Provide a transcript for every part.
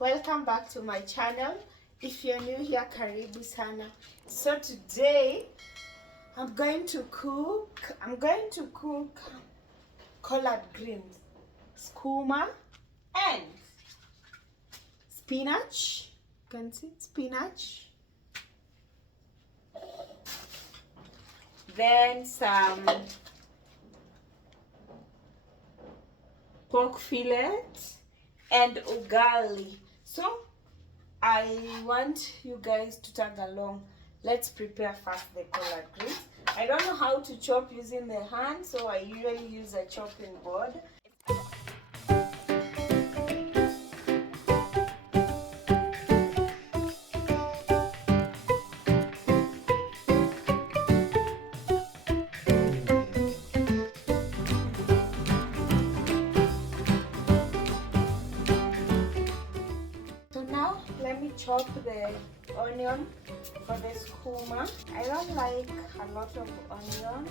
Welcome back to my channel. If you're new here, karibu sana. So today I'm going to cook collard greens, Sukuma and spinach. You can see spinach. Then some pork fillet and ugali. So I want you guys to tag along. Let's prepare first the collard greens. I don't know how to chop using the hand, so I usually use a chopping board. Let me chop the onion for the Sukuma. I don't like a lot of onion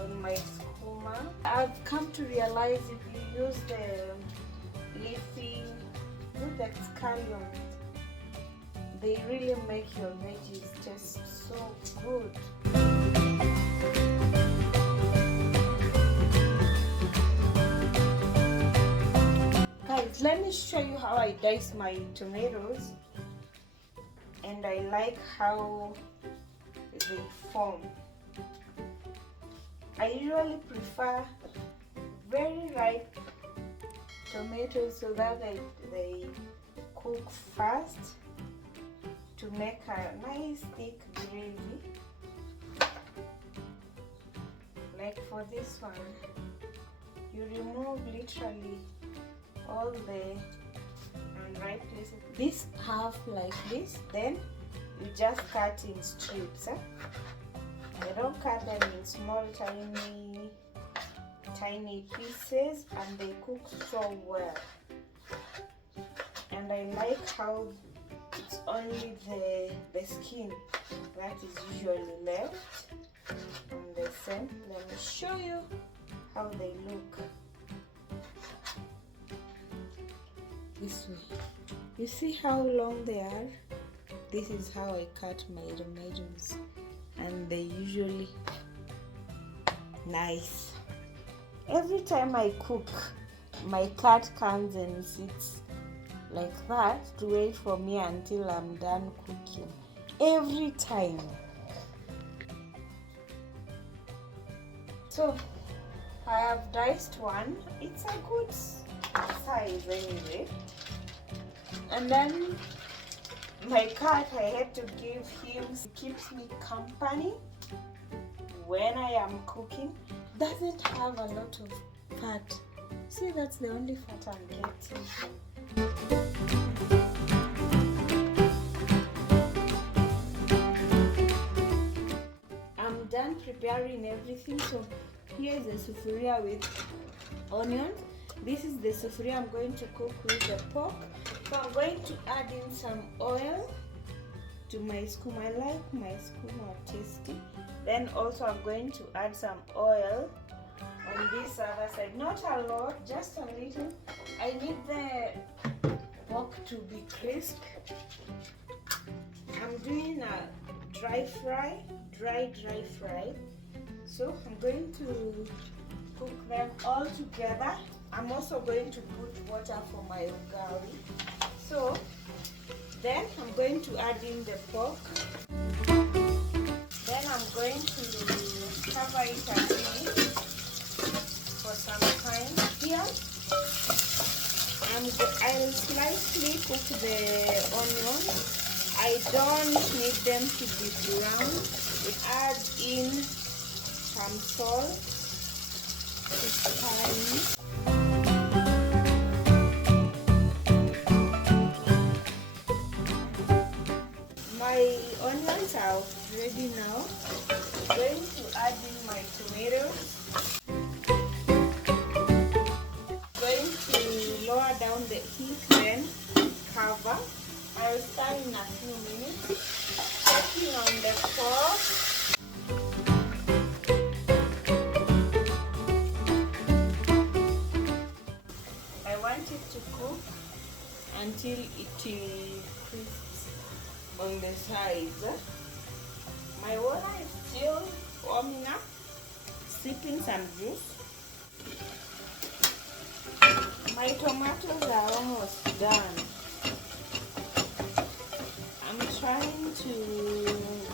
on my Sukuma. I've come to realize if you use the leafy, with the scallion, they really make your veggies taste so good. Guys, let me show you how I dice my tomatoes, and I like how they form. I usually prefer very ripe tomatoes so that they cook fast to make a nice thick gravy. Like for this one, you remove literally all the unripe places. This half like this, then you just cut in strips. I don't cut them in small tiny pieces, and they cook so well. And I like how it's only the skin that is usually left on the center. Let me show you how they look. This way. You see how long they are? This is how I cut my tomatoes, and they usually nice. Every time I cook, my cat comes and sits like that to wait for me until I'm done cooking. Every time. So I have diced one. It's a good size anyway. And then my cat, I had to give him, he keeps me company when I am cooking. Doesn't have a lot of fat. See, that's the only fat I'm getting. I'm done preparing everything. So here is the sufuria with onions. This is the sufuria I'm going to cook with the pork. So I'm going to add in some oil to my Sukuma. I like my Sukuma tasty. Then also I'm going to add some oil on this other side. Not a lot, just a little. I need the pork to be crisp. I'm doing a dry fry. So I'm going to cook them all together. I'm also going to put water for my ugali. So then I'm going to add in the pork. Then I'm going to cover it again for some time. Here I'll slightly cook the onions. I don't need them to be brown. We add in some salt. It's fine. My onions are ready now. I'm going to add in my tomatoes. I'm going to lower down the heat, then cover. I'll start in a few minutes. Checking on the pork. sides. My water is still warming up, sipping some juice. My tomatoes are almost done. I'm trying to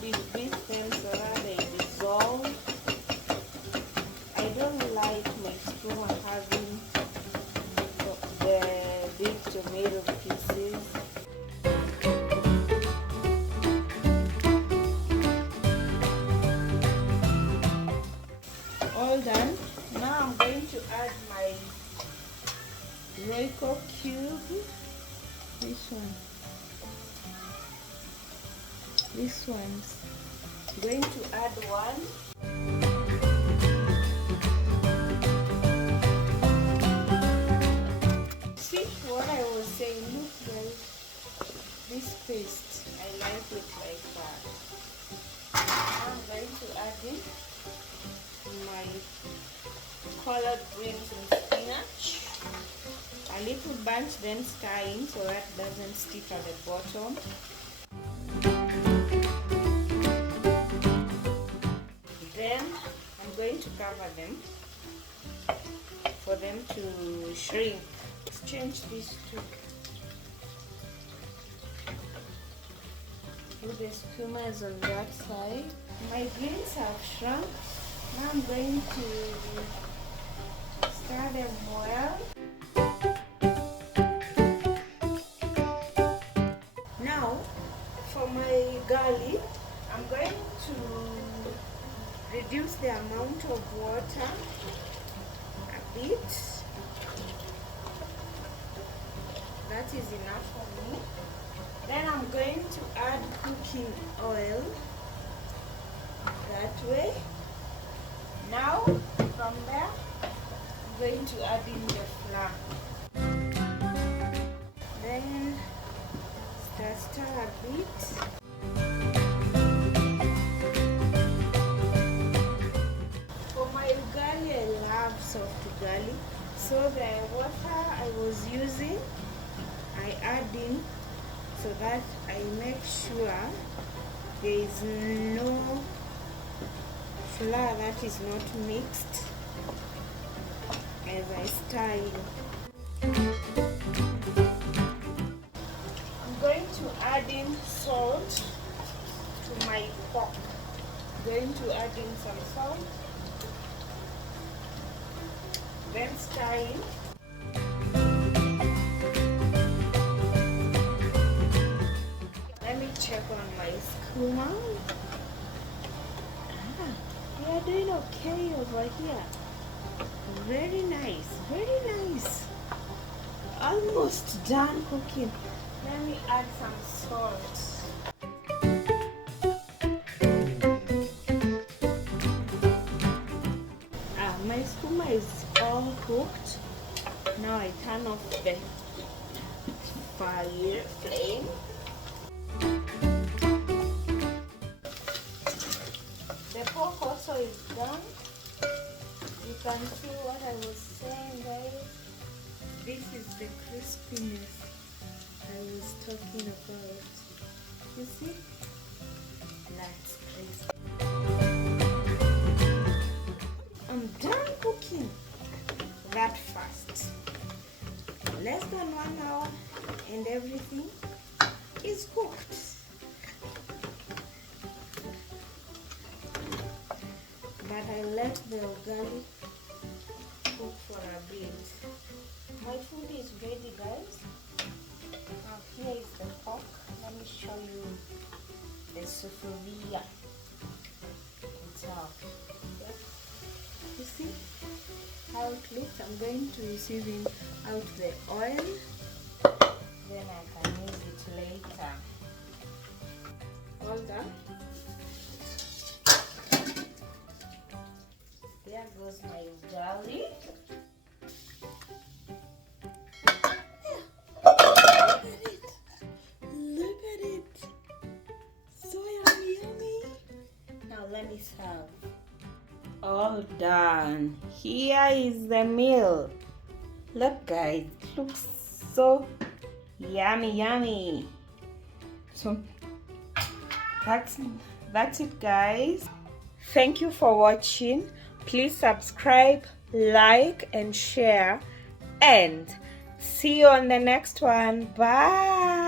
beat them so that they dissolve. I don't like my Sukuma having the big tomato pieces. All done. Now I'm going to add my Royco cube. This one's going to add one. See what I was saying, look guys, this paste, I like it like that. I'm going to add in my collard greens and spinach, a little bunch, then stir in so that doesn't stick at the bottom. Then I'm going to cover them for them to shrink. Let's change this to put the skumas on that side. My greens have shrunk. Now I'm going to stir them well. Now for my ugali, I'm going to reduce the amount of water a bit. That is enough for me. Then I'm going to add cooking oil that way. Now from there I'm going to add in the flour. Then stir a bit. Soft ugali, so the water I was using I add in so that I make sure there is no flour that is not mixed as I stir in. I'm going to add in salt to my pork. I'm going to add in some salt. Then stir in. Let me check on my Sukuma. We are doing okay over here. Very nice, very nice. Almost done cooking. Let me add some salt. My Sukuma is all cooked. Now I turn off the fire flame. The pork also is done. You can see what I was saying, guys. This is the crispiness I was talking about. You see? That's crisp. I'm done cooking that fast. Less than 1 hour and everything is cooked. But I let the ugali cook for a bit. My food is ready, guys. Now here is the pork. Let me show you the sufuria itself. You see how it looks? I'm going to sieve in out the oil, then I can use it later. All done. There goes my ugali. Look at it. So yummy, yummy. Now let me serve. All done. Here is the meal. Look guys, it looks so yummy. So That's it, guys. Thank you for watching. Please subscribe, like, and share, and see you on the next one. Bye.